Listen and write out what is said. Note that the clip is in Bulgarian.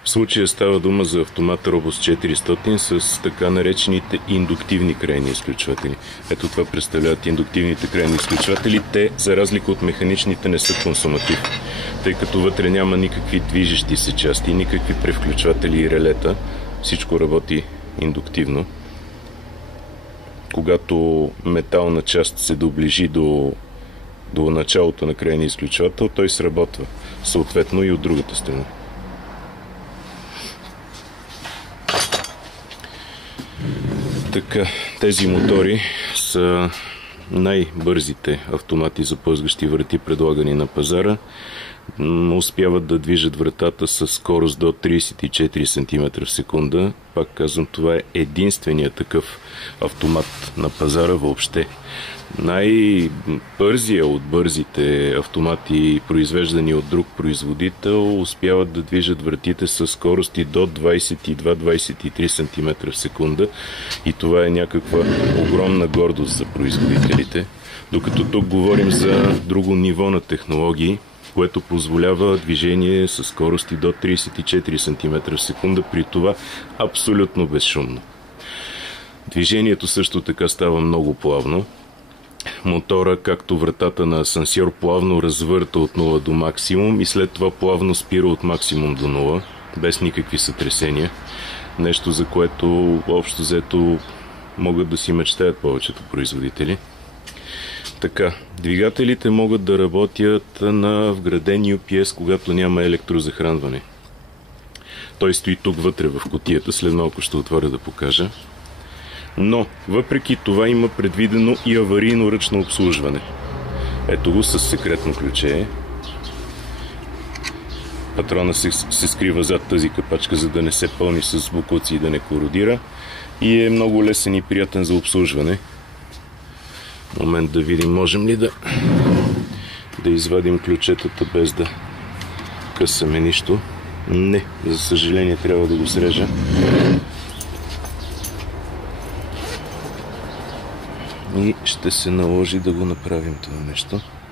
В случая става дума за автомат Робос 400 с така наречените индуктивни крайни изключватели. Ето това представляват индуктивните крайни изключватели. Те, за разлика от механичните, не са консуматив, тъй като вътре няма никакви движещи се части, никакви превключватели и релета. Всичко работи индуктивно. Когато метална част се доближи до началото на крайния изключвател, той сработва. Съответно и от другата страна. Така, тези мотори са най-бързите автомати за плъзгащи врати, предлагани на пазара. Успяват да движат вратата със скорост до 34 см в секунда. Пак казвам, това е единственият такъв автомат на пазара въобще. Най-бързия от бързите автомати, произвеждани от друг производител, успяват да движат вратите със скорости до 22-23 см в секунда. И това е някаква огромна гордост за производителите. Докато тук говорим за друго ниво на технологии, което позволява движение със скорости до 34 см в секунда, при това абсолютно безшумно. Движението също така става много плавно. Мотора, както вратата на асансьор, плавно развърта от 0 до максимум и след това плавно спира от максимум до 0, без никакви сътресения. Нещо, за което общо взето могат да си мечтаят повечето производители. Така, двигателите могат да работят на вграден UPS, когато няма електрозахранване. Той стои тук вътре в кутията, след малко ще отворя да покажа. Но, въпреки това има предвидено и аварийно ръчно обслужване. Ето го с секретно ключе. Патрона се скрива зад тази капачка, за да не се пълни с боклуци и да не кородира. И е много лесен и приятен за обслужване. Момент да видим, можем ли да извадим ключетата без да късаме нищо. Не, за съжаление трябва да го срежа. И ще се наложи да го направим това нещо.